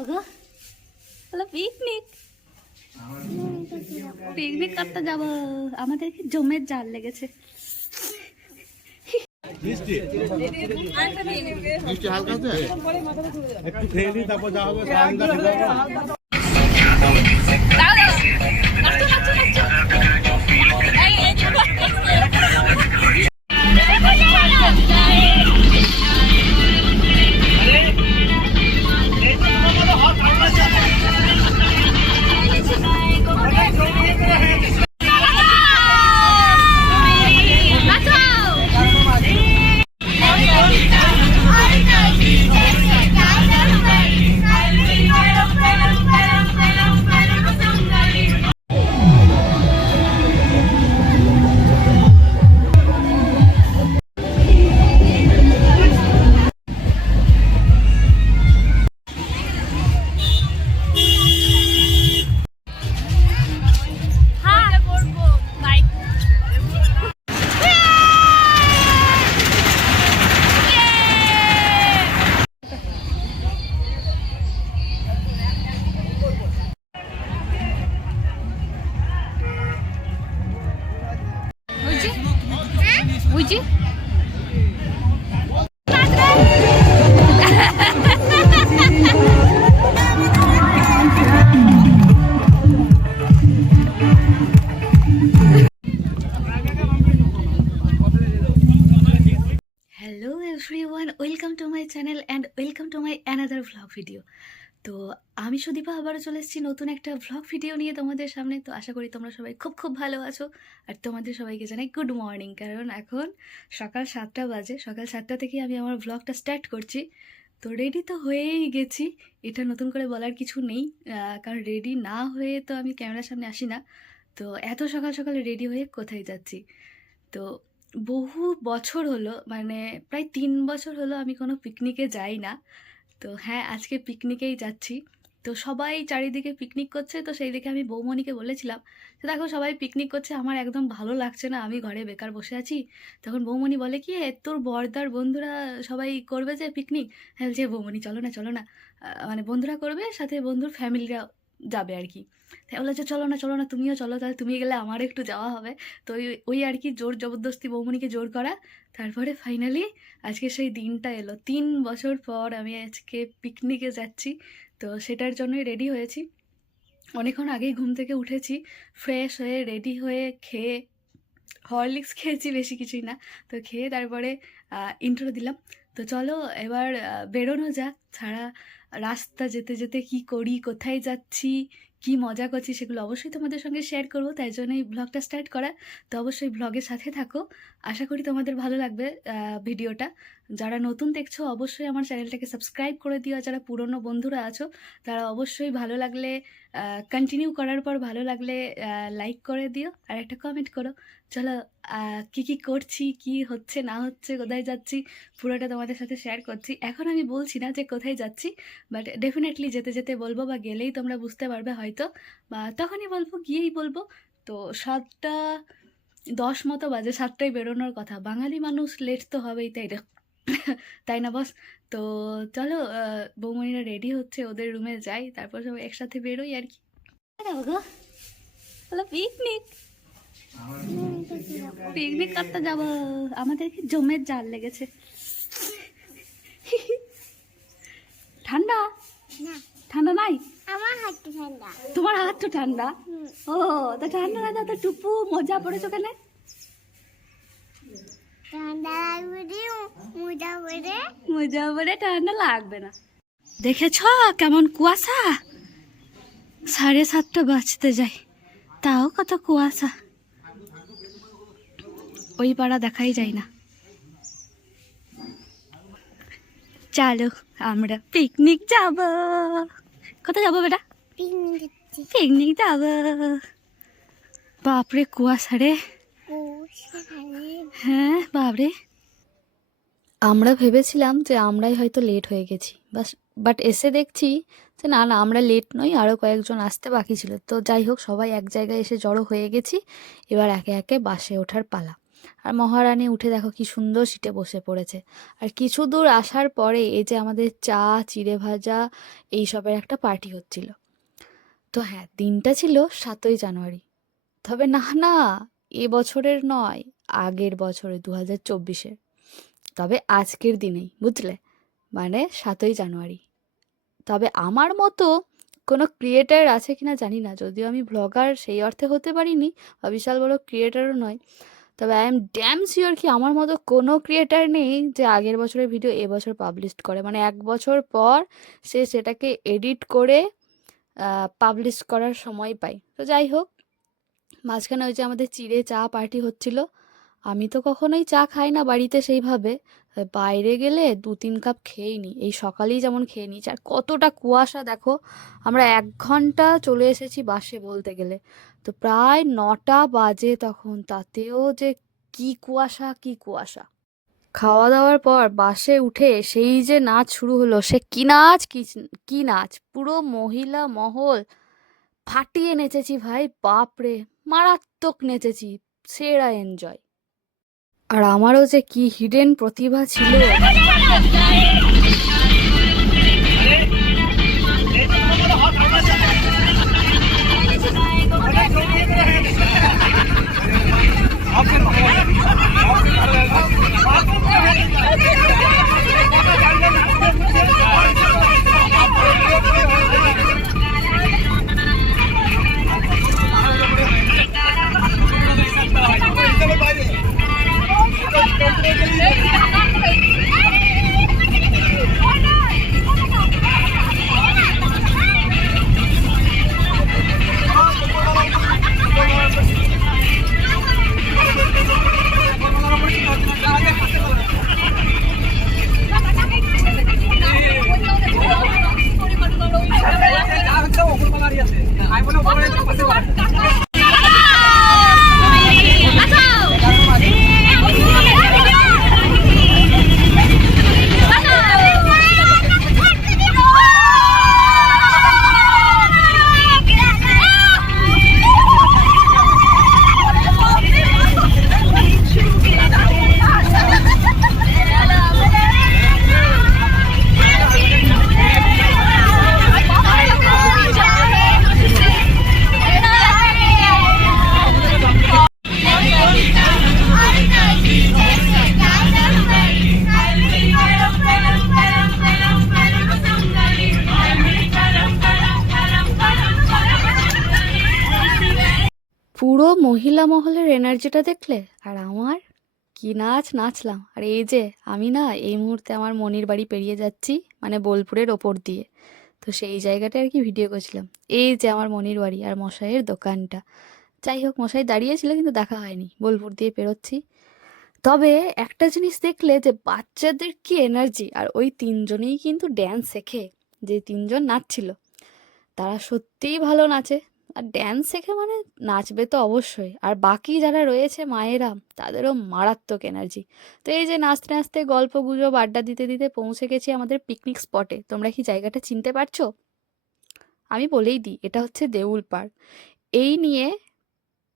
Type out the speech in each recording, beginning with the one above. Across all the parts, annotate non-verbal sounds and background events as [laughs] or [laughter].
যাব গো বলো picnic picnic করতে যাব। আমাদের কি জমের জাল লেগেছে। হালকা। সুদীপা আবারও চলে এসেছি নতুন একটা ভ্লগ ভিডিও নিয়ে তোমাদের সামনে। তো আশা করি তোমরা সবাই খুব খুব ভালো আছো আর তোমাদের সবাইকে জানাই গুড মর্নিং কারণ এখন সকাল সাতটা বাজে, সকাল সাতটা থেকে আমি আমার ভ্লগটা স্টার্ট করছি। তো রেডি তো হয়েই গেছি, এটা নতুন করে বলার কিছু নেই। কারণ রেডি না হয়ে তো আমি ক্যামেরার সামনে আসি না। তো এত সকাল সকালে রেডি হয়ে কোথায় যাচ্ছি? তো বহু বছর হলো মানে প্রায় তিন বছর হলো আমি কোনো পিকনিকে যাই না। তো হ্যাঁ আজকে পিকনিকেই যাচ্ছি। তো সবাই চারিদিকে পিকনিক করছে তো সেই দেখে আমি বৌমণিকে বলেছিলাম যে দেখো সবাই পিকনিক করছে আমার একদম ভালো লাগছে না আমি ঘরে বেকার বসে আছি। তখন বৌমণি বলে কি "এ, তোর বর্দার বন্ধুরা সবাই করবে যে পিকনিক হ্যাঁ যে বৌমণি চলো না চলো না। মানে বন্ধুরা করবে সাথে বন্ধুর ফ্যামিলিরা যাবে আর কি। তাই বলেছে চলো না চলো না, তুমিও চলো, তাহলে তুমি গেলে আমার একটু যাওয়া হবে। তো ওই ওই আর কি জোর জবরদস্তি বৌমণিকে জোর করা। তারপরে ফাইনালি আজকে সেই দিনটা এলো। তিন বছর পর আমি আজকে পিকনিকে যাচ্ছি। তো সেটার জন্যই রেডি হয়েছি। অনেকক্ষণ আগেই ঘুম থেকে উঠেছি। ফ্রেশ হয়ে রেডি হয়ে খেয়ে হরলিক্স খেয়েছি বেশি কিছুই না। তো খেয়ে তারপরে ইন্ট্রো দিলাম। তো চলো এবার বেরোনো যাক। ছাড়া রাস্তা যেতে যেতে কি করি, কোথায় যাচ্ছি, কি মজা করছি সেগুলো অবশ্যই তোমাদের সঙ্গে শেয়ার করব। তাই জন্য এই ব্লগটা স্টার্ট করা। তো অবশ্যই ব্লগের সাথে থাকো। আশা করি তোমাদের ভালো লাগবে ভিডিওটা যারা নতুন দেখছ, অবশ্যই আমার চ্যানেলটাকে সাবস্ক্রাইব করে দিও। যারা পুরনো বন্ধুরা আছো, তারা অবশ্যই ভালো লাগলে কন্টিনিউ করার পর ভালো লাগলে লাইক করে দিও আর একটা কমেন্ট করো। চলো কি কি করছি, কি হচ্ছে, না হচ্ছে, কোথায় যাচ্ছি, পুরোটা তোমাদের সাথে শেয়ার করছি। এখন আমি বলছি না যে কোথায় যাচ্ছি বাট ডেফিনেটলি যেতে যেতে বলব বা গেলেই তোমরা বুঝতে পারবে হয়তো। বা তখনই বলব, গিয়েই বলব। তো সাতটা, দশ মতো বাজে, সাতটায় বেরোনোর কথা। বাঙালি মানুষ লেট তো হবেই, তাই [laughs] তাই না বস তো চলো বৌমণিরা রেডি হচ্ছে ওদের রুমে যাই তারপর সব একসাথে বেরোই আর কি। যাব পিকনিক পিকনিক করতে যাব। আমাদের কি জমের জাল লেগেছে। [laughs] ঠান্ডা? না। ঠান্ডা নাই? আমার হাতটা ঠান্ডা। তোমার হাত তো ঠান্ডা ও তো ঠান্ডা না তো টুপু মজা পড়েছো কেন মোজা পরে ঠান্ডা লাগবে না। দেখেছ কেমন কুয়াশা? সাড়ে সাতটা বাজতে যাই তাও কত কুয়াশা। ওই পাড়া দেখাই যায় না। চলো আমরা পিকনিক যাব। কোথায় যাব বেটা? পিকনিক যাব। বাপরে কুয়াশা রে। হ্যাঁ বাবরে। আমরা ভেবেছিলাম যে আমরাই হয়তো লেট হয়ে গেছি। বাস বাট এসে দেখছি যে না না, আমরা লেট নই আরও কয়েকজন আসতে বাকি ছিল। তো যাই হোক, সবাই এক জায়গায় এসে জড়ো হয়ে গেছি। এবার একে একে বাসে ওঠার পালা। আর মহারানী উঠে দেখো কি সুন্দর সিটে বসে পড়েছে। আর কিছু দূর আসার পরে এই যে আমাদের চা, চিড়ে ভাজা এইসবের একটা পার্টি হচ্ছিল। তো হ্যাঁ দিনটা ছিল সাতই জানুয়ারি। তবে না না এ বছরের নয়, আগের বছরে দু হাজার চব্বিশের। তবে আজকের দিনেই, বুঝলে? মানে সাতই জানুয়ারি। তবে আমার মতো কোনো ক্রিয়েটার আছে কিনা জানি না। যদিও আমি ব্লগার সেই অর্থে হতে পারিনি, বা বিশাল বড় ক্রিয়েটারও নয়। তবে আই এম ড্যাম শিওর কি আমার মতো কোনো ক্রিয়েটার নেই যে আগের বছরের ভিডিও এবছর পাবলিশ করে। মানে এক বছর পর সে সেটাকে এডিট করে পাবলিশ করার সময় পায়। তো যাই হোক মাঝখানে ওই যে আমাদের চিড়ে চা পার্টি হচ্ছিল, আমি তো কখনোই চা খাই না বাড়িতে সেইভাবে। বাইরে গেলে দু তিন কাপ খেয়েই নিই এই সকালেই যেমন খেয়ে নিয়েছি। আর কতটা কুয়াশা দেখো, আমরা এক ঘণ্টা চলে এসেছি বাসে বলতে গেলে। তো প্রায় নটা বাজে তখন, তাতেও যে কি কুয়াশা কি কুয়াশা। খাওয়া দাওয়ার পর বাসে উঠে সেই যে নাচ শুরু হলো, সে কি নাচ কি নাচ? পুরো মহিলা মহল ফাটিয়ে নেচেছি ভাই, বাপরে। মারাত্মক নেচেছি সেরা এনজয় আর আমারও যে কি হিডেন প্রতিভা ছিল। এনার্জিটা দেখলে? আর আমার? কি নাচ নাচলাম। আর এই যে, আমি না এই মুহূর্তে আমার মনির বাড়ি পেরিয়ে যাচ্ছি মানে বোলপুরের ওপর দিয়ে। তো সেই জায়গাটা আর কি ভিডিও করছিলাম। এই যে আমার মনির বাড়ি আর মশাইয়ের দোকানটা। যাই হোক, মশাই দাঁড়িয়েছিল কিন্তু দেখা হয়নি। বোলপুর দিয়ে পেরোচ্ছি। তবে একটা জিনিস দেখলে যে বাচ্চাদের কি এনার্জি! আর ওই তিনজনেই কিন্তু ড্যান্স শেখে। যে তিনজন নাচছিল, তারা সত্যিই ভালো নাচে। আর ড্যান্স শেখে মানে নাচবে তো অবশ্যই। আর বাকি যারা রয়েছে মায়েরা, তাদেরও মারাত্মক এনার্জি তো এই যে নাচতে নাচতে গল্প গুজব, আড্ডা দিতে দিতে পৌঁছে গেছি আমাদের পিকনিক স্পটে তোমরা কি জায়গাটা চিনতে পারছ? আমি বলেই দিই, এটা হচ্ছে দেউল পার্ক। এই নিয়ে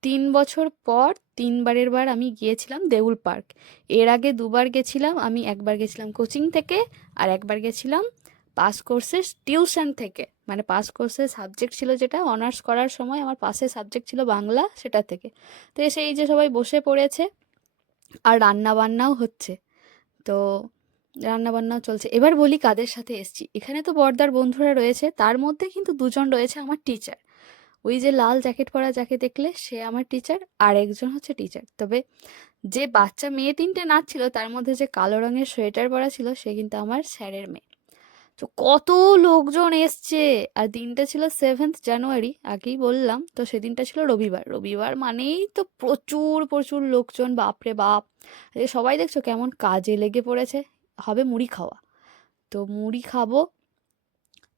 তিন বছর পর তিনবারের বার আমি গিয়েছিলাম দেউল পার্ক। এর আগে দুবার গেছিলাম, আমি একবার গেছিলাম কোচিং থেকে আর একবার গেছিলাম পাস কোর্সের টিউশন থেকে। মানে পাস কোর্সের সাবজেক্ট ছিল যেটা অনার্স করার সময় আমার পাশে সাবজেক্ট ছিল বাংলা সেটা থেকে। তো এসে এই যে সবাই বসে পড়েছে, আর রান্না বান্নাও হচ্ছে। তো রান্না বান্নাও চলছে। এবার বলি কাদের সাথে এসছি। এখানে তো বর্দার বন্ধুরা রয়েছে, তার মধ্যে কিন্তু দুজন রয়েছে আমার টিচার ওই যে লাল জ্যাকেট পরা যাকে দেখলে, সে আমার টিচার আর একজন হচ্ছে টিচার তবে যে বাচ্চা মেয়ে তিনটে নাচছিল তার মধ্যে যে কালো রঙের সোয়েটার পরা ছিল, সে কিন্তু আমার স্যারের মেয়ে। তো কত লোকজন এসছে। আর দিনটা ছিল সেভেন্থ জানুয়ারি আগেই বললাম। তো সেদিনটা ছিল রবিবার। রবিবার মানেই তো প্রচুর প্রচুর লোকজন, বাপরে বাপ। সবাই দেখছ কেমন কাজে লেগে পড়েছে। হবে মুড়ি খাওয়া। তো মুড়ি খাব।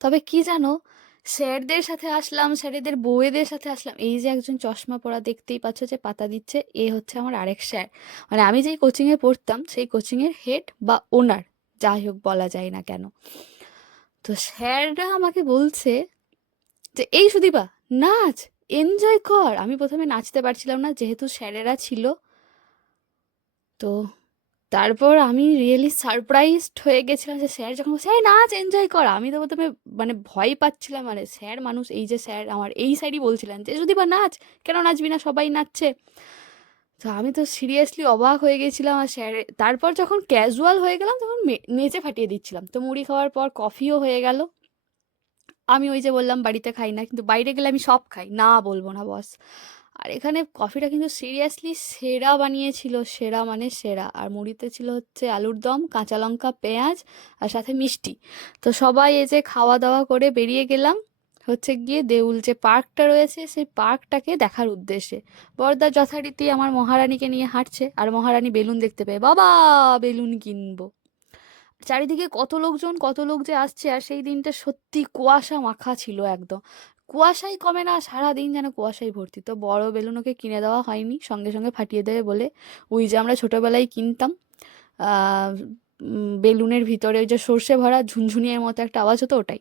তবে কি জানো, স্যারদের সাথে আসলাম, স্যারেদের বউয়েদের সাথে আসলাম। এই যে একজন চশমা পরা দেখতেই পাচ্ছ যে পাতা দিচ্ছে, এ হচ্ছে আমার আরেক স্যার। মানে আমি যেই কোচিংয়ে পড়তাম, সেই কোচিংয়ের হেড বা ওনার যাই হোক বলা যায় না কেন। তো স্যাররা আমাকে বলছে যে, এই সুদীপা, নাচ এনজয় কর। আমি প্রথমে নাচতে পারছিলাম না, যেহেতু স্যারেরা ছিল। তো তারপর আমি রিয়েলি সারপ্রাইজড হয়ে গেছিলাম যে, স্যার যখন স্যার নাচ এনজয় কর। আমি তো প্রথমে মানে ভয় পাচ্ছিলাম মানে স্যার মানুষ, এই যে স্যার আমার এই সাইডই বলছিলেন যে যদি বা নাচ, কেন নাচবি না? সবাই নাচছে। তো আমি তো সিরিয়াসলি অবাক হয়ে গেছিলাম আর স্যার, তারপর যখন ক্যাজুয়াল হয়ে গেলাম তখন নেচে ফাটিয়ে দিচ্ছিলাম। তো মুড়ি খাওয়ার পর কফিও হয়ে গেল। আমি ওই যে বললাম, বাড়িতে খাই না। কিন্তু বাইরে গেলে আমি সব খাই, না বলব না বস আর এখানে কফিটা কিন্তু সিরিয়াসলি সেরা বানিয়েছিল, সেরা মানে সেরা। আর মুড়িতে ছিল হচ্ছে আলুর দম, কাঁচা লঙ্কা, পেঁয়াজ আর সাথে মিষ্টি। তো সবাই এই যে খাওয়া দাওয়া করে বেরিয়ে গেলাম। হচ্ছে গিয়ে দেউল যে পার্কটা রয়েছে, সেই পার্কটাকে দেখার উদ্দেশ্যে। বরদা যথারীতি আমার মহারানীকে নিয়ে হাঁটছে, আর মহারানী বেলুন দেখতে পেয়ে, বাবা, বেলুন কিনবো। চারিদিকে কত লোকজন, কত লোক যে আসছে, আর সেই দিনটা সত্যি কুয়াশা মাখা ছিল একদম। কুয়াশাই কমে না, সারাদিন যেন কুয়াশায় ভর্তি। তো বড় বেলুন ওকে কিনে দেওয়া হয়নি, সঙ্গে সঙ্গে ফাটিয়ে দেবে বলে। ওই যে আমরা ছোটোবেলায় কিনতাম বেলুনের ভিতরে ওই যে সর্ষে ভরা ঝুনঝুনির মতো একটা আওয়াজ হতো ওটাই।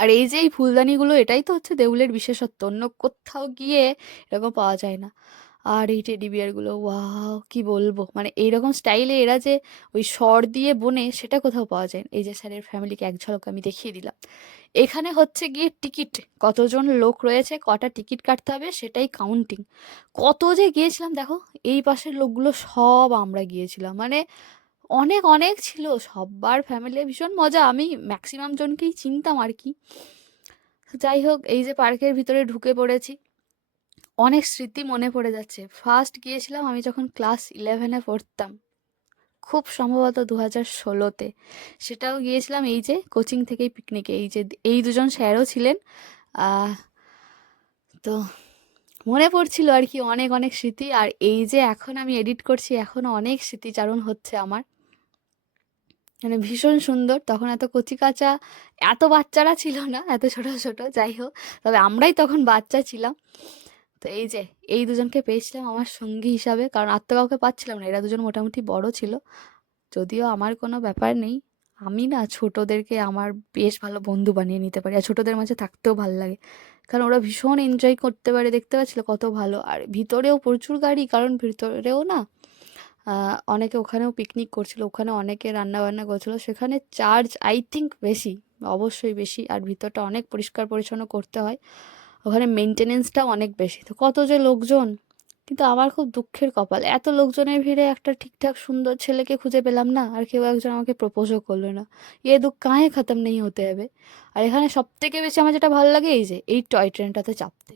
আর এই যে এই ফুলদানিগুলো, এটাই তো হচ্ছে দেউলের বিশেষত্ব। অন্য কোথাও গিয়ে এরকম পাওয়া যায় না। আর এই টেডি বিয়ারগুলো, ওয়াও, কি বলব? মানে এইরকম স্টাইলে এরা যে ওই স্বর দিয়ে বনে, সেটা কোথাও পাওয়া যায় এই যে স্যারের ফ্যামিলিকে এক ঝলক আমি দেখিয়ে দিলাম। এখানে হচ্ছে গিয়ে টিকিট, কতজন লোক রয়েছে, কটা টিকিট কাটতে হবে, সেটাই কাউন্টিং কত যে গিয়েছিলাম, দেখো, এই পাশের লোকগুলো সব আমরা গিয়েছিলাম। মানে অনেক অনেক ছিল। সবার ফ্যামিলি ভীষণ মজা। আমি ম্যাক্সিমাম জনকেই চিনতাম আর কি। যাই হোক, এই যে পার্কের ভিতরে ঢুকে পড়েছি। অনেক স্মৃতি মনে পড়ে যাচ্ছে। ফার্স্ট গিয়েছিলাম আমি যখন ক্লাস ইলেভেনে পড়তাম। খুব সম্ভবত দু হাজার ষোলোতে সেটাও গিয়েছিলাম এই যে কোচিং থেকেই পিকনিকে এই যে এই দুজন স্যারও ছিলেন। তো মনে পড়ছিল আর কি অনেক অনেক স্মৃতি। আর এই যে এখন আমি এডিট করছি এখনও অনেক স্মৃতিচারণ হচ্ছে আমার। মানে ভীষণ সুন্দর। তখন এত কচি কাঁচা, এত বাচ্চারা ছিল না, এত ছোট ছোট, যাই হোক। তবে আমরাই তখন বাচ্চা ছিলাম। তো এই যে, এই দুজনকে পেয়েছিলাম আমার সঙ্গী হিসাবে, কারণ তো কাউকে পাচ্ছিলাম না, এরা দুজন মোটামুটি বড় ছিল। যদিও আমার কোনো ব্যাপার নেই, আমি না ছোটদেরকে আমার বেশ ভালো বন্ধু বানিয়ে নিতে পারি, আর ছোটদের মাঝে থাকতেও ভালো লাগে। কারণ ওরা ভীষণ এনজয় করতে পারে, দেখতে পাচ্ছিল কত ভালো। আর ভিতরেও প্রচুর গাড়ি, কারণ ভিতরেও না অনেকে ওখানেও পিকনিক করছিল, ওখানে অনেকে রান্না বান্না করছিল, সেখানে চার্জ আই থিঙ্ক বেশি, অবশ্যই বেশি, আর ভিতরটা অনেক পরিষ্কার পরিচ্ছন্ন করতে হয়। ওখানে মেনটেনেন্সটা অনেক বেশি। তো কত যে লোকজন, কিন্তু আমার খুব দুঃখের কপাল। এত লোকজনের ভিড়ে একটা ঠিকঠাক সুন্দর ছেলেকে খুঁজে পেলাম না, আর কেউ একজন আমাকে প্রপোজও করল না। এ দুঃখ কাহে খতম নেই হতে হবে। আর এখানে সব থেকে বেশি আমার যেটা ভালো লাগে, এই যে, এই টয় ট্রেনটাতে চাপতে।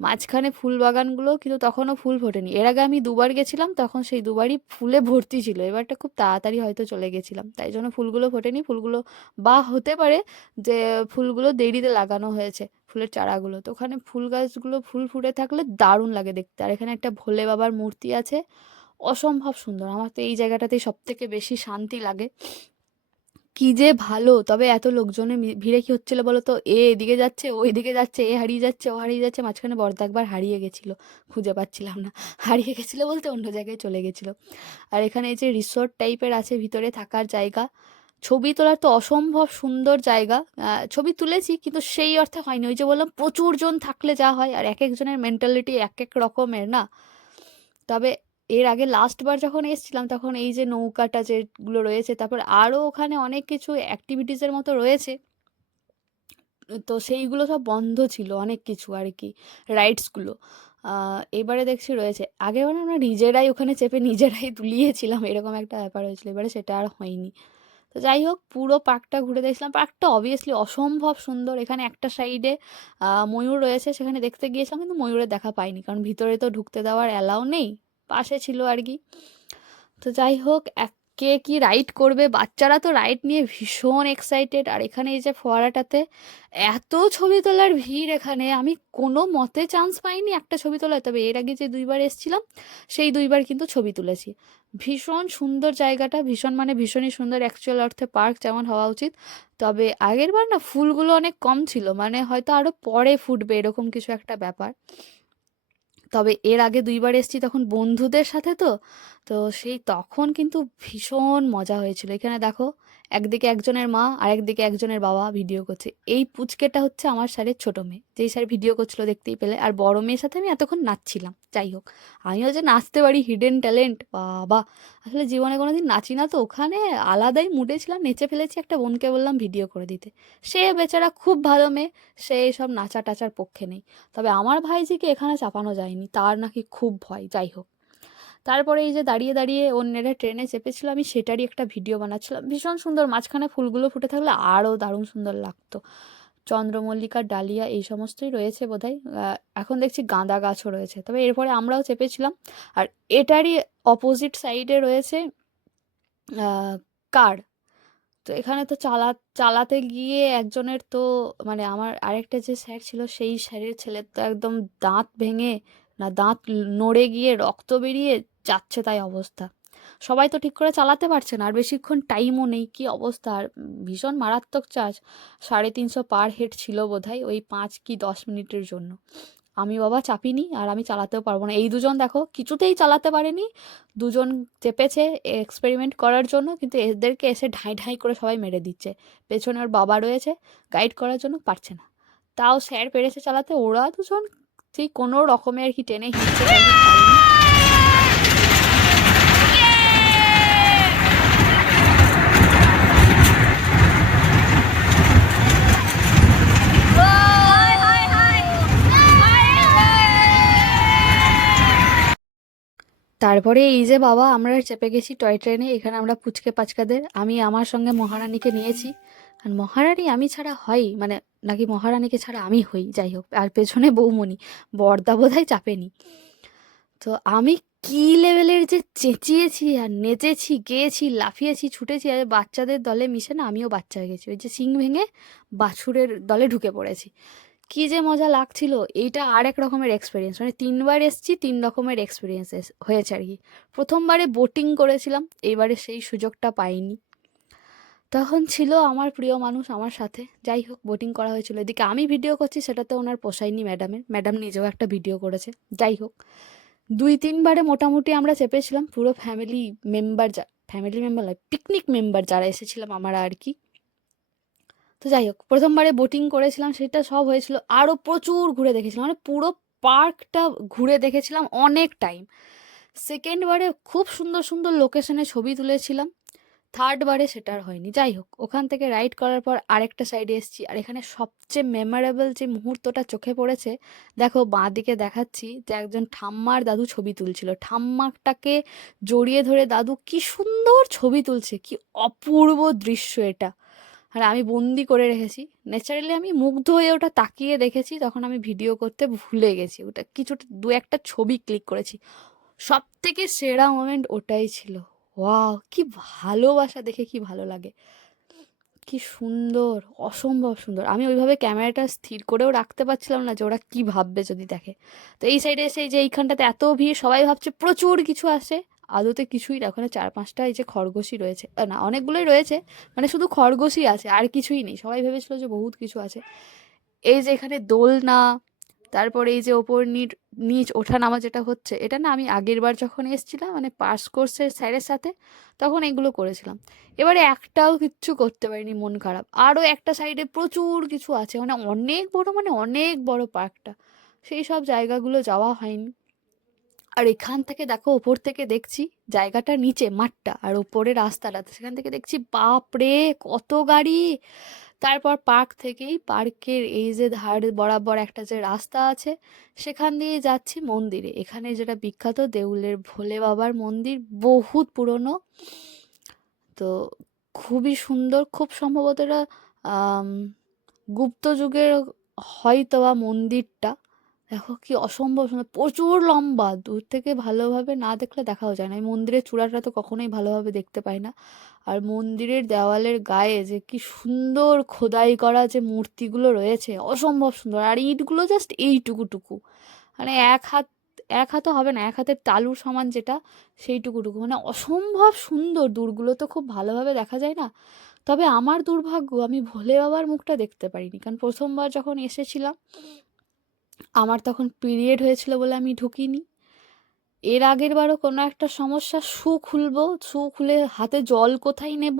মাঝখানে ফুল বাগানগুলো কিন্তু তখনও ফুল ফোটেনি। এর আগে আমি দুবার গেছিলাম, তখন সেই দুবারই ফুলে ভর্তি ছিল। এবারটা খুব তাড়াতাড়ি হয়তো চলে গেছিলাম। তাই জন্য ফুলগুলো ফোটেনি। ফুলগুলো বা হতে পারে যে ফুলগুলো দেরিতে লাগানো হয়েছে, ফুলের চারাগুলো। তো ওখানে ফুল গাছগুলো ফুল ফুটে থাকলে দারুণ লাগে দেখতে। আর এখানে একটা ভোলে বাবার মূর্তি আছে। অসম্ভব সুন্দর। আমার তো এই জায়গাটাতেই সব থেকে বেশি শান্তি লাগে। কি যে ভালো, তবে এত লোকজনের ভিড়ে কি হচ্ছিল বলো তো এ এদিকে যাচ্ছে, ও এদিকে যাচ্ছে, এ হারিয়ে যাচ্ছে, ও হারিয়ে যাচ্ছে, মাঝখানে বর্দা একবার হারিয়ে গেছিল, খুঁজে পাচ্ছিলাম না। [laughs] হারিয়ে গেছিল বলতে অন্য জায়গায় চলে গেছিল। আর এখানে এই যে রিসোর্ট টাইপের আছে, ভিতরে থাকার জায়গা। ছবি তোলার তো অসম্ভব সুন্দর জায়গা। ছবি তুলেছি, কিন্তু সেই অর্থে হয়নি। ওই যে বললাম প্রচুর জন থাকলে যা হয়, আর এক একজনের মেন্টালিটি এক এক রকমের না? তবে এর আগে লাস্টবার যখন এসেছিলাম, তখন এই যে নৌকাটা যেগুলো রয়েছে, তারপর আরও ওখানে অনেক কিছু অ্যাক্টিভিটিসের মতো রয়েছে। তো সেইগুলো সব বন্ধ ছিল, অনেক কিছু আর কি রাইডসগুলো এবারে দেখছি রয়েছে। আগে মানে আমরা নিজেরাই ওখানে চেপে নিজেরাই তুলিয়েছিলাম, এরকম একটা ব্যাপার হয়েছিল, এবারে সেটা আর হয়নি। তো যাই হোক, পুরো পার্কটা ঘুরে দেখছিলাম। পার্কটা অবভিয়াসলি অসম্ভব সুন্দর। এখানে একটা সাইডে ময়ূর রয়েছে, সেখানে দেখতে গিয়েছিলাম, কিন্তু ময়ূরের দেখা পাইনি, কারণ ভিতরে তো ঢুকতে দেওয়ার অ্যালাউ নেই। পাশে ছিল আর কি। তো যাই হোক কে কি রাইড করবে? বাচ্চারা তো রাইড নিয়ে ভীষণ এক্সাইটেড আর এখানে এই যে ফোয়ারাটাতে এত ছবি তোলার ভিড় এখানে। আমি কোনো মতে চান্স পাইনি একটা ছবি তোলার। তবে এর আগে যে দুইবার এসেছিলাম, সেই দুইবার কিন্তু ছবি তুলেছি। ভীষণ সুন্দর জায়গাটা, ভীষণ মানে ভীষণই সুন্দর। অ্যাকচুয়াল অর্থে পার্ক যেমন হওয়া উচিত। তবে আগের বার না ফুলগুলো অনেক কম ছিল। মানে হয়তো আরও পরে ফুটবে এরকম কিছু একটা ব্যাপার। তবে এর আগে দুইবার এসেছি তখন বন্ধুদের সাথে তো তো সেই তখন কিন্তু ভীষণ মজা হয়েছিল। এখানে দেখো একদিকে একজনের মা আর একদিকে একজনের বাবা ভিডিও করছে। এই পুচকেটা হচ্ছে আমার স্যারের ছোট মেয়ে। যেই স্যার ভিডিও করছিল দেখতেই পেলে। আর বড় মেয়ের সাথে আমি এতক্ষণ নাচছিলাম। যাই হোক, আমিও যে নাচতে পারি হিডেন ট্যালেন্ট বাবা। আসলে জীবনে কোনোদিন নাচি না তো। ওখানে আলাদাই মুডে ছিলাম, নেচে ফেলেছি একটা বোনকে বললাম ভিডিও করে দিতে। সে বেচারা খুব ভালো মেয়ে। সে সব নাচা টাচার পক্ষে নেই। তবে আমার ভাইজিকে এখানে চাপানো যায়নি। তার নাকি খুব ভয়। যাই হোক। তারপরে এই যে দাঁড়িয়ে দাঁড়িয়ে অন্যেরা ট্রেনে চেপেছিল, আমি সেটারই একটা ভিডিও বানাচ্ছিলাম। ভীষণ সুন্দর, মাঝখানে ফুলগুলো ফুটে থাকলে আরও দারুণ সুন্দর লাগতো। চন্দ্রমল্লিকা, ডালিয়া এই সমস্তই রয়েছে বোধহয়। এখন দেখছি গাঁদা গাছও রয়েছে। তবে এরপরে আমরাও চেপেছিলাম। আর এটারই অপোজিট সাইডে রয়েছে কার? তো এখানে তো চালা, চালাতে গিয়ে একজনের তো মানে আমার আরেকটা যে স্যার ছিল, সেই স্যারের ছেলের তো একদম দাঁত ভেঙে না, দাঁত নড়ে গিয়ে রক্ত বেরিয়ে যাচ্ছে তাই অবস্থা। সবাই তো ঠিক করে চালাতে পারছে না, আর বেশিক্ষণ টাইমও নেই, কি অবস্থা? আর ভীষণ মারাত্মক চার্জ সাড়ে তিনশো পার হেড ছিল বোধহয়, ওই পাঁচ কি দশ মিনিটের জন্য। আমি বাবা চাপিনি, আর আমি চালাতেও পারব না। এই দুজন দেখো, কিছুতেই চালাতে পারেনি, দুজন চেপেছে এক্সপেরিমেন্ট করার জন্য, কিন্তু এদেরকে এসে ঢাই ঢাই করে সবাই মেরে দিচ্ছে। পেছনে ওর বাবা রয়েছে গাইড করার জন্য পারছে না। তাও স্যার পেরেছে চালাতে, ওরা দুজন সেই কোনো রকমে আর কি টেনে হিঁচড়ে তারপরে এই যে বাবা, আমরা চেপে গেছি টয় ট্রেনে, এখানে আমরা পুচকে পাচকাদের। আমি আমার সঙ্গে মহারানীকে নিয়েছি। আর মহারানী আমি ছাড়া হয় মানে নাকি মহারানীকে ছাড়া আমি হই, যাই হোক। আর পেছনে বৌমণি, বর্দা বোধহয় চাপেনি। তো আমি কি লেভেলের যে চেঁচিয়েছি আর নেচেছি, গেয়েছি, লাফিয়েছি, ছুটেছি, আর বাচ্চাদের দলে মিশে না, আমিও বাচ্চা হয়ে গেছি। ওই যে সিং ভেঙে বাছুরের দলে ঢুকে পড়েছি। কি যে মজা লাগছিল, এইটা আর এক রকমের এক্সপিরিয়েন্স মানে তিনবার এসছি, তিন রকমের এক্সপিরিয়েন্স হয়েছে আর কি। প্রথমবারে বোটিং করেছিলাম, এইবারে সেই সুযোগটা পাইনি। তখন ছিল আমার প্রিয় মানুষ আমার সাথে। যাই হোক বোটিং করা হয়েছিল। এদিকে আমি ভিডিও করছি, সেটাতে ওনার পোষায়নি ম্যাডামের ম্যাডাম নিজেও একটা ভিডিও করেছে। যাই হোক, দুই, তিনবারে মোটামুটি আমরা চেপেছিলাম। পুরো ফ্যামিলি মেম্বার যা ফ্যামিলি মেম্বার পিকনিক মেম্বার যারা এসেছিলাম আমরা আর কি। তো যাই হোক, প্রথমবারে বোটিং করেছিলাম, সেটা সব হয়েছিল। আরও প্রচুর ঘুরে দেখেছিলাম মানে পুরো পার্কটা ঘুরে দেখেছিলাম অনেক টাইম সেকেন্ডবারে খুব সুন্দর সুন্দর লোকেশনে ছবি তুলেছিলাম। থার্ডবারে সেটা আর হয়নি। যাই হোক, ওখান থেকে রাইড করার পর আরেকটা সাইডে এসেছি, আর এখানে সবচেয়ে মেমোরেবল যে মুহূর্তটা চোখে পড়েছে, দেখো বাঁ দিকে দেখাচ্ছি যে একজন ঠাম্মার দাদু ছবি তুলছিল। ঠাম্মাটাকে জড়িয়ে ধরে দাদু কি সুন্দর ছবি তুলছে, কি অপূর্ব দৃশ্য এটা। আর আমি বন্দি করে রেখেছি। ন্যাচারালি আমি মুগ্ধ হয়ে ওটা তাকিয়ে দেখেছি, তখন আমি ভিডিও করতে ভুলে গেছি। ওটা কিছুটা, দু একটা ছবি ক্লিক করেছি। সব থেকে সেরা মোমেন্ট ওটাই ছিল। ওয়াও কি ভালোবাসা দেখে কি ভালো লাগে। কি সুন্দর, অসম্ভব সুন্দর। আমি ওইভাবে ক্যামেরাটা স্থির করেও রাখতে পারছিলাম না যে ওরা কি ভাববে যদি দেখে। তো এই সাইডে এসে যে এইখানটাতে এত ভিড়, সবাই ভাবছে প্রচুর কিছু আসে। আদতে কিছুই না, ওখানে চার পাঁচটা এই যে খরগোশই রয়েছে। না, অনেকগুলোই রয়েছে মানে শুধু খরগোশই আছে, আর কিছুই নেই। সবাই ভেবেছিল যে বহুত কিছু আছে। এই যে এখানে দোলনা, তারপরে এই যে ওপর নিট নিচ ওঠা নামা যেটা হচ্ছে, এটা না আমি আগের বার যখন এসেছিলাম মানে পাস কোর্সের স্যারের সাথে, তখন এগুলো করেছিলাম। এবারে একটাও কিচ্ছু করতে পারিনি, মন খারাপ। আরও একটা সাইডে প্রচুর কিছু আছে মানে অনেক বড় মানে অনেক বড় পার্কটা। সেই সব জায়গাগুলো যাওয়া হয়নি। আর এখান থেকে দেখো ওপর থেকে দেখছি জায়গাটা নিচে মাঠটা আর ওপরে রাস্তাটা। সেখান থেকে দেখছি বাপ রে কত গাড়ি! তারপর পার্ক থেকেই পার্কের এই যে ধার বরাবর একটা যে রাস্তা আছে, সেখান দিয়ে যাচ্ছি মন্দিরে। এখানে যেটা বিখ্যাত, দেউলের ভোলে বাবার মন্দির, বহুত পুরনো। তো খুবই সুন্দর, খুব সম্ভবত এটা গুপ্ত যুগের হয়তো বা মন্দিরটা। দেখো কি অসম্ভব সুন্দর, প্রচুর লম্বা। দূর থেকে ভালোভাবে না দেখলে দেখাও যায় না। এই মন্দিরের চূড়াটা তো কখনোই ভালোভাবে দেখতে পাই না। আর মন্দিরের দেওয়ালের গায়ে যে কি সুন্দর খোদাই করা যে মূর্তিগুলো রয়েছে, অসম্ভব সুন্দর। আর ইটগুলো জাস্ট এইটুকু টুকু মানে এক হাত, এক হাতও হবে না, এক হাতের তালুর সমান যেটা, সেইটুকুটুকু। মানে অসম্ভব সুন্দর। দূরগুলো তো খুব ভালোভাবে দেখা যায় না। তবে আমার দুর্ভাগ্য, আমি ভোলে বাবার মুখটা দেখতে পারিনি। কারণ প্রথমবার যখন এসেছিলাম আমার তখন পিরিয়ড হয়েছিল বলে আমি ঢুকিনি। এর আগের বারও কোনো একটা সমস্যা, শু খুলবো, শু খুলে হাতে জল কোথায় নেব?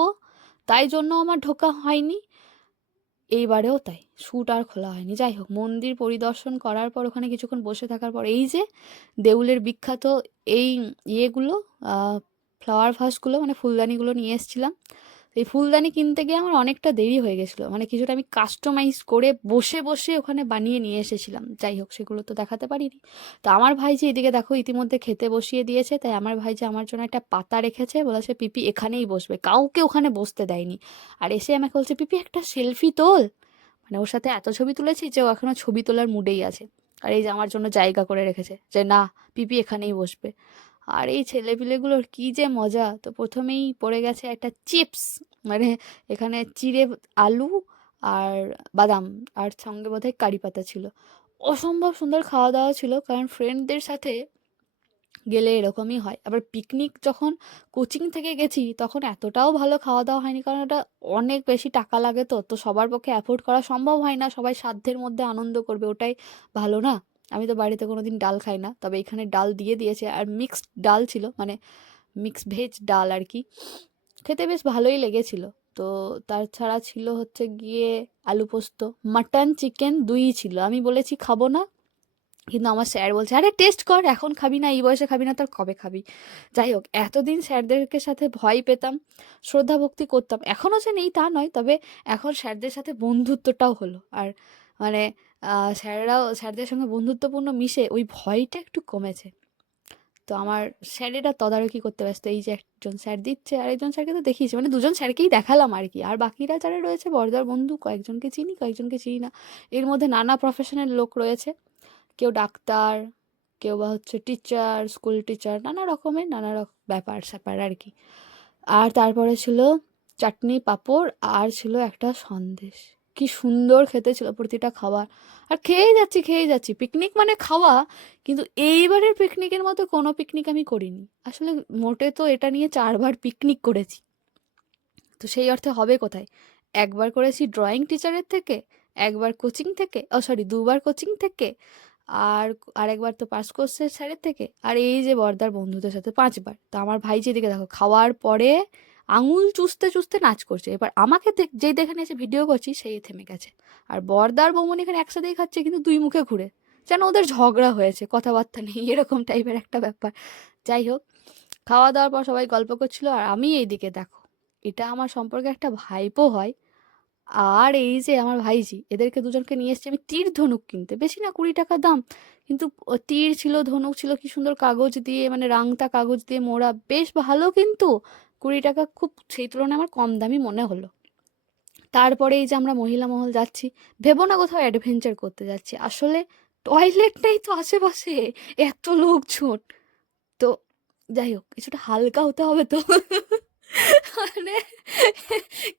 তাই জন্য আমার ঢোকা হয়নি। এইবারেও তাই শ্যুট আর খোলা হয়নি। যাই হোক, মন্দির পরিদর্শন করার পর ওখানে কিছুক্ষণ বসে থাকার পর এই যে দেউলের বিখ্যাত এই ইয়েগুলো ফ্লাওয়ার ভাসগুলো মানে ফুলদানিগুলো নিয়ে এসেছিলাম। এই ফুলদানি কিনতে গিয়ে আমার অনেকটা দেরি হয়ে গেছিল। মানে কিছুটা আমি কাস্টমাইজ করে বসে বসে ওখানে বানিয়ে নিয়ে এসেছিলাম। যাই হোক, সেগুলো তো দেখাতে পারিনি। তো আমার ভাই যে এদিকে দেখো, ইতিমধ্যে খেতে বসিয়ে দিয়েছে। তাই আমার ভাই যে আমার জন্য একটা পাতা রেখেছে, বলেছে, পিপি, এখানেই বসবে। কাউকে ওখানে বসতে দেয়নি। আর এসে আমাকে বলছে, পিপি, একটা সেলফি তোল। মানে ওর সাথে এত ছবি তুলেছি যে ও এখনও ছবি তোলার মুডেই আছে। আর এই যে আমার জন্য জায়গা করে রেখেছে যে, না, পিপি এখানেই বসবে। আর এই ছেলেপিলেগুলোর কী যে মজা! তো প্রথমেই পড়ে গেছে একটা চিপস মানে এখানে চিড়ে আলু আর বাদাম, আর সঙ্গে বোধহয় কারি পাতা ছিল। অসম্ভব সুন্দর খাওয়া দাওয়া ছিল, কারণ ফ্রেন্ডদের সাথে গেলে এরকমই হয়। আবার পিকনিক যখন কোচিং থেকে গেছি, তখন এতটাও ভালো খাওয়া দাওয়া হয়নি, কারণ ওটা অনেক বেশি টাকা লাগে তো তো সবার পক্ষে অ্যাফোর্ড করা সম্ভব হয় না, সবাই সাধ্যের মধ্যে আনন্দ করবে, ওটাই ভালো না। আমি তো বাড়িতে কোনো দিন ডাল খাই না, তবে এখানে ডাল দিয়ে দিয়েছে আর মিক্সড ডাল ছিল মানে মিক্স ভেজ ডাল আর কি। খেতে বেশ ভালোই লেগেছিল। তো তাছাড়া ছিল হচ্ছে গিয়ে আলু পোস্ত মাটন চিকেন দুই ছিল। আমি বলেছি খাব না, কিন্তু আমার স্যার বলছে, আরে টেস্ট কর, এখন খাবি না, এই বয়সে খাবি না, তোর কবে খাবি? যাই হোক, এতদিন স্যারদেরকে সাথে ভয় পেতাম, শ্রদ্ধা ভক্তি করতাম। এখনও যে নেই তা নয়, তবে এখন স্যারদের সাথে বন্ধুত্বটাও হলো। আর মানে স্যাররাও স্যারদের সঙ্গে বন্ধুত্বপূর্ণ মিশে ওই ভয়টা একটু কমেছে। তো আমার স্যারেরা তদারকি করতে ব্যস্ত। এই যে একজন স্যার দিচ্ছে আর একজন স্যারকে তো দেখিয়েছি। মানে দুজন স্যারকেই দেখালাম আর কি। আর বাকিরা যারা রয়েছে বরদার বন্ধু, কয়েকজনকে চিনি কয়েকজনকে চিনি না। এর মধ্যে নানা প্রফেশনের লোক রয়েছে। কেউ ডাক্তার, কেউ বা হচ্ছে টিচার স্কুল টিচার নানা রকমের, নানা রকম ব্যাপার স্যাপার আর কি। আর তারপরে ছিল চাটনি, পাঁপড়, আর ছিল একটা সন্দেশ। কি সুন্দর খেতে ছিল প্রতিটা খাবার। আর খেয়েই যাচ্ছি খেয়েই যাচ্ছি। পিকনিক মানে খাওয়া, কিন্তু এইবারের পিকনিকের মতো কোনো পিকনিক আমি করিনি। আসলে মোটে তো এটা নিয়ে চারবার পিকনিক করেছি। তো সেই অর্থে হবে কোথায়? একবার করেছি ড্রয়িং টিচারের থেকে, একবার কোচিং থেকে, ও সরি দুবার কোচিং থেকে, আর আরেকবার তো পাস কোর্সের স্যারের থেকে, আর এই যে বর্দার বন্ধুদের সাথে পাঁচবার। তো আমার ভাই যেদিকে দেখো, খাওয়ার পরে আঙুল চুষতে চুষতে নাচ করছে। এবার আমাকে যেই দেখে এসে ভিডিও করছি, সেই থেমে গেছে। আর বর্দার বৌমন এখানে একসাথেই খাচ্ছে কিন্তু দুই মুখে ঘুরে। যেন ওদের ঝগড়া হয়েছে, কথাবার্তা নেই, [laughs] এরকম টাইপের একটা ব্যাপার। যাই হোক খাওয়া দাওয়ার পর সবাই গল্প করছিল, আর আমি এইদিকে দেখো, এটা আমার সম্পর্কে একটা ভাইপো হয়। আর এই যে আমার ভাইজি, এদেরকে দুজনকে নিয়ে এসেছি, আমি তীর ধনুক কিনতে। বেশি না কুড়ি টাকা দাম কিন্তু তীর ছিল, ধনুক ছিল, কি সুন্দর কাগজ দিয়ে মানে রাংতা কাগজ দিয়ে মোড়া। বেশ ভালো কিন্তু কুড়ি টাকা খুব, সেই তুলনায় আমার কম দামি মনে হলো। তারপরে এই যে আমরা মহিলা মহল যাচ্ছি, ভেবো না কোথাও অ্যাডভেঞ্চার করতে যাচ্ছি। আসলে টয়লেট নেই তো আশেপাশে, এত লোকজন। তো যাই হোক, কিছুটা হালকা হতে হবে তো। মানে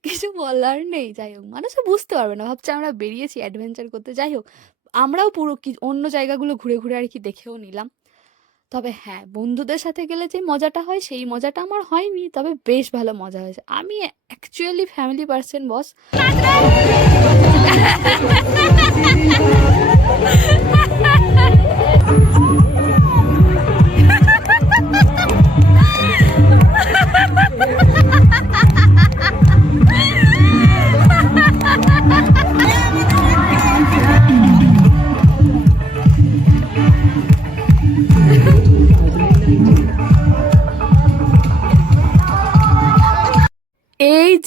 কিছু বলার নেই, যাই হোক। মানুষও বুঝতে পারবে না, ভাবছে আমরা বেরিয়েছি অ্যাডভেঞ্চার করতে। যাই হোক আমরাও পুরো কি অন্য জায়গাগুলো ঘুরে ঘুরে আর কি দেখেও নিলাম। তবে হ্যাঁ বন্ধুদের সাথে গেলে যে মজাটা হয়, সেই মজাটা আমার হয়নি, তবে বেশ ভালো মজা হয়েছে। আমি অ্যাকচুয়ালি ফ্যামিলি পার্সন বস এই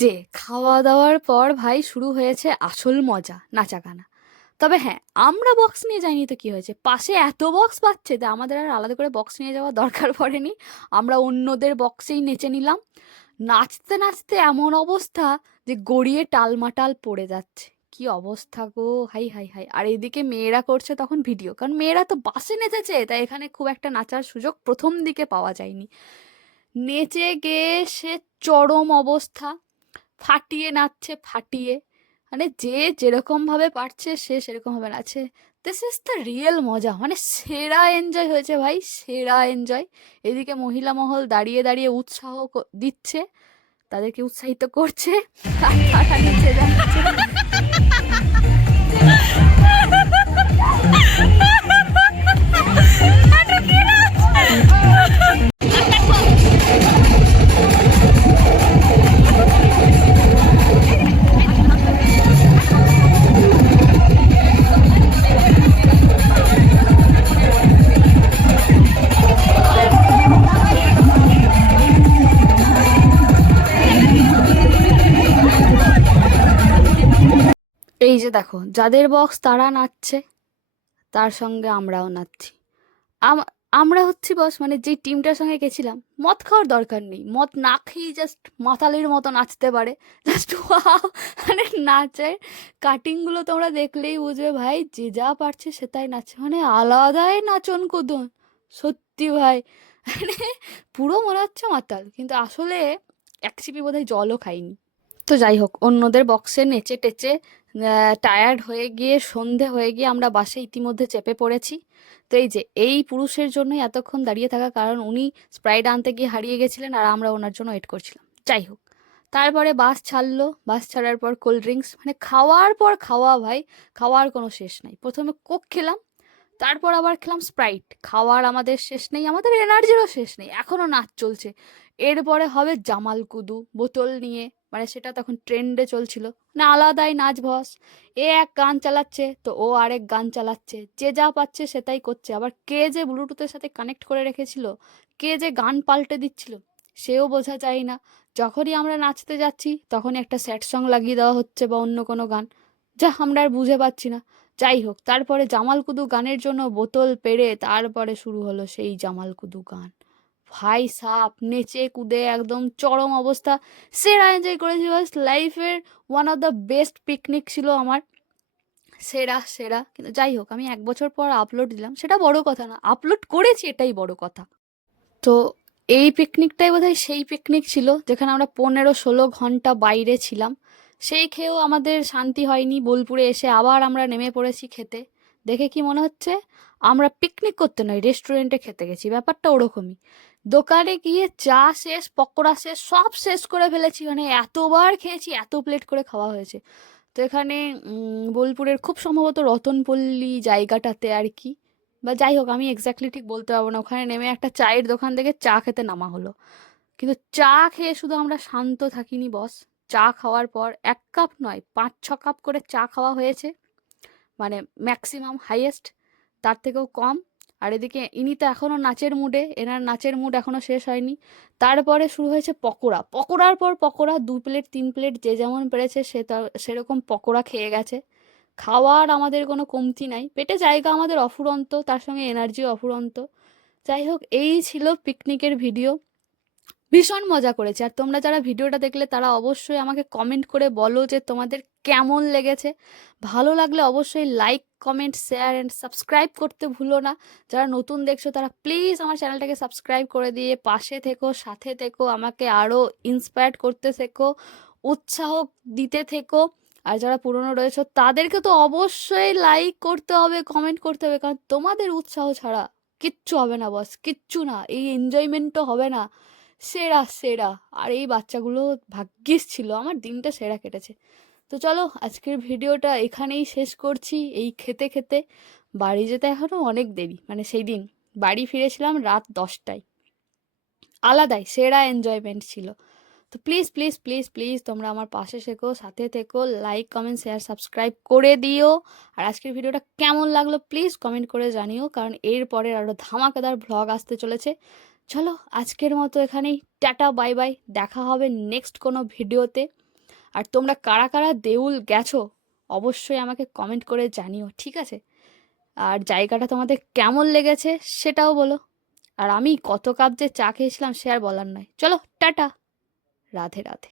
যে খাওয়া দাওয়ার পর ভাই শুরু হয়েছে আসল মজা নাচা গানা তবে হ্যাঁ আমরা বক্স নিয়ে যাইনি তো কি হয়েছে? পাশে এত বক্স পাচ্ছে যে আমাদের আর আলাদা করে বক্স নিয়ে যাওয়ার দরকার পড়েনি। আমরা অন্যদের বক্সেই নেচে নিলাম। নাচতে নাচতে এমন অবস্থা যে গড়িয়ে টালমাটাল পড়ে যাচ্ছে। কি অবস্থা গো, হাই হাই হাই। আর এদিকে মেয়েরা করছে তখন ভিডিও কারণ মেয়েরা তো বাসে নেচেছে, তাই এখানে খুব একটা নাচার সুযোগ প্রথম দিকে পাওয়া যায়নি। নেচে গিয়ে সে চরম অবস্থা। ফাটিয়ে নাচছে, ফাটিয়ে। মানে যে যেরকমভাবে পারছে, সে সেরকমভাবে নাচছে। দিস ইজ দ্য রিয়েল মজা। মানে সেরা এনজয় হয়েছে ভাই, সেরা এনজয় এদিকে মহিলা মহল দাঁড়িয়ে দাঁড়িয়ে উৎসাহ দিচ্ছে। তাদেরকে উৎসাহিত করছে। নিচে? যাচ্ছে দেখো, যাদের বক্স তারা নাচছে, তার সঙ্গে আমরাও নাচছি। আম- আমরা হচ্ছি বস মানে যে টিমটার সঙ্গে গেছিলাম, মদ খাওয়ার দরকার নেই। মদ না খেয়েই জাস্ট মাতালের মতো নাচতে পারে। জাস্ট মানে নাচের কাটিংগুলো তোমরা দেখলেই বুঝবে ভাই, যে যা পারছে সে তাই নাচছে। মানে আলাদাই নাচন কুদন সত্যি ভাই। মানে পুরো মনে হচ্ছে মাতাল, কিন্তু আসলে এক চিপি বোধহয় জলও খাইনি। তো যাই হোক, অন্যদের বক্সে নেচে টেচে টায়ার্ড হয়ে গিয়ে, সন্ধে হয়ে গিয়ে আমরা বাসে ইতিমধ্যে চেপে পড়েছি। তো এই যে, এই পুরুষের জন্যই এতক্ষণ দাঁড়িয়ে থাকা কারণ উনি স্প্রাইট আনতে গিয়ে হারিয়ে গেছিলেন আর আমরা ওনার জন্য ওয়েট করছিলাম। যাই হোক, তারপরে বাস ছাড়লো। বাস ছাড়ার পর কোল্ড ড্রিঙ্কস মানে খাওয়ার পর খাওয়া ভাই, খাওয়ার কোনো শেষ নাই। প্রথমে কোক খেলাম, তারপর আবার খেলাম স্প্রাইট খাওয়ার আমাদের শেষ নেই, আমাদের এনার্জিরও শেষ নেই এখনও নাচ চলছে। এরপরে হবে জামাল কুদু বোতল নিয়ে মানে সেটা তখন ট্রেন্ডে চলছিল। মানে আলাদাই নাচ ভস এ এক গান চালাচ্ছে, তো ও আরেক গান চালাচ্ছে। যে যা পাচ্ছে সেটাই করছে। আবার কে যে ব্লুটুথের সাথে কানেক্ট করে রেখেছিল, কে যে গান পাল্টে দিচ্ছিল, সেও বোঝা যায় না। যখনই আমরা নাচতে যাচ্ছি, তখনই একটা স্যাড সং লাগিয়ে দেওয়া হচ্ছে বা অন্য কোনো গান। যা আমরা আর বুঝে পাচ্ছি না। যাই হোক, তারপরে জামাল কুদু গানের জন্য বোতল পেরে তারপরে শুরু হলো সেই জামাল কুদু গান। ভাই সাপ, নেচে কুদে, একদম চরম অবস্থা। সেরা এনজয় করেছি বাস লাইফের one of the best picnic ছিল আমার। সেরা সেরা। কিন্তু যাই হোক, আমি এক বছর পর আপলোড দিলাম। সেটা বড় কথা না। আপলোড করেছি, এটাই বড় কথা। তো এই পিকনিকটাই বোধহয় সেই পিকনিক ছিল, যেখানে আমরা পনেরো ষোলো ঘণ্টা বাইরে ছিলাম। সেই খেয়েও আমাদের শান্তি হয়নি। বোলপুরে এসে আবার আমরা নেমে পড়েছি খেতে। দেখে কি মনে হচ্ছে? আমরা পিকনিক করতে নয় রেস্টুরেন্টে খেতে গেছি। ব্যাপারটা ওরকমই। দোকানে গিয়ে চা শেষ, পকোড়া শেষ, সব শেষ করে ফেলেছি। মানে এতবার খেয়েছি, এত প্লেট করে খাওয়া হয়েছে। তো এখানে বোলপুরের খুব সম্ভবত রতনপল্লী জায়গাটাতে আর কি। বা যাই হোক, আমি এক্স্যাক্টলি ঠিক বলতে পারব না। ওখানে নেমে একটা চায়ের দোকান থেকে চা খেতে নামা হলো। কিন্তু চা খেয়ে শুধু আমরা শান্ত থাকিনি বস চা খাওয়ার পর এক কাপ নয়, পাঁচ, ছ কাপ করে চা খাওয়া হয়েছে। মানে ম্যাক্সিমাম হাইয়েস্ট তার থেকেও কম। আর এদিকে ইনি তো এখনও নাচের মুডে এনার নাচের মুড এখনও শেষ হয়নি। তারপরে শুরু হয়েছে পকোড়া। পকোড়ার পর পকোড়া, দু প্লেট তিন প্লেট যে যেমন পেরেছে সে সেরকম পকোড়া খেয়ে গেছে। খাওয়ার আমাদের কোনো কমতি নাই। পেটে জায়গা আমাদের অফুরন্ত, তার সঙ্গে এনার্জিও অফুরন্ত। যাই হোক, এই ছিল পিকনিকের ভিডিও ভীষণ মজা করেছে। আর তোমরা যারা ভিডিওটা দেখলে, তারা অবশ্যই আমাকে কমেন্ট করে বলো যে তোমাদের কেমন লেগেছে। ভালো লাগলে অবশ্যই like comment share and subscribe করতে ভুলো না। যারা নতুন দেখছ, তারা প্লিজ আমার চ্যানেলটাকে সাবস্ক্রাইব করে দিয়ে পাশে থেকো, সাথে থেকো, আমাকে আরও ইন্সপায়ার করতে থেকো, উৎসাহ দিতে থেকো। আর যারা পুরনো রয়েছে, তাদেরকে তো অবশ্যই লাইক করতে হবে কমেন্ট করতে হবে। কারণ তোমাদের উৎসাহ ছাড়া কিচ্ছু হবে না বস কিচ্ছু না। এই এনজয়মেন্টও হবে না। সেরা সেরা। আর এই বাচ্চাগুলো ভাগ্যিস ছিল, আমার দিনটা সেরা কেটেছে। তো চলো, আজকের ভিডিওটা এখানেই শেষ করছি। এই খেতে খেতে বাড়ি যেতে এখনও অনেক দেরি মানে সেই দিন বাড়ি ফিরেছিলাম রাত দশটায়। আলাদাই, সেরা এনজয়মেন্ট ছিল। তো প্লিজ প্লিজ প্লিজ প্লিজ তোমরা আমার পাশে থেকো, সাথে থেকো লাইক কমেন্ট শেয়ার সাবস্ক্রাইব করে দিও। আর আজকের ভিডিওটা কেমন লাগল প্লিজ কমেন্ট করে জানিও, কারণ এর পরের আরও ধামাকাদার ভ্লগ আসতে চলেছে। চলো আজকের মতো এখানেই, টাটা বাই বাই দেখা হবে নেক্সট কোনো ভিডিওতে। আর তোমরা কারা কারা দেউল গেছো, অবশ্যই আমাকে কমেন্ট করে জানিও, ঠিক আছে? আর জায়গাটা তোমাদের কেমন লেগেছে সেটাও বলো। আর আমি কত কাপ যে চা খেয়েছিলাম সে আর বলার নয়। চলো, টাটা! রাধে রাধে।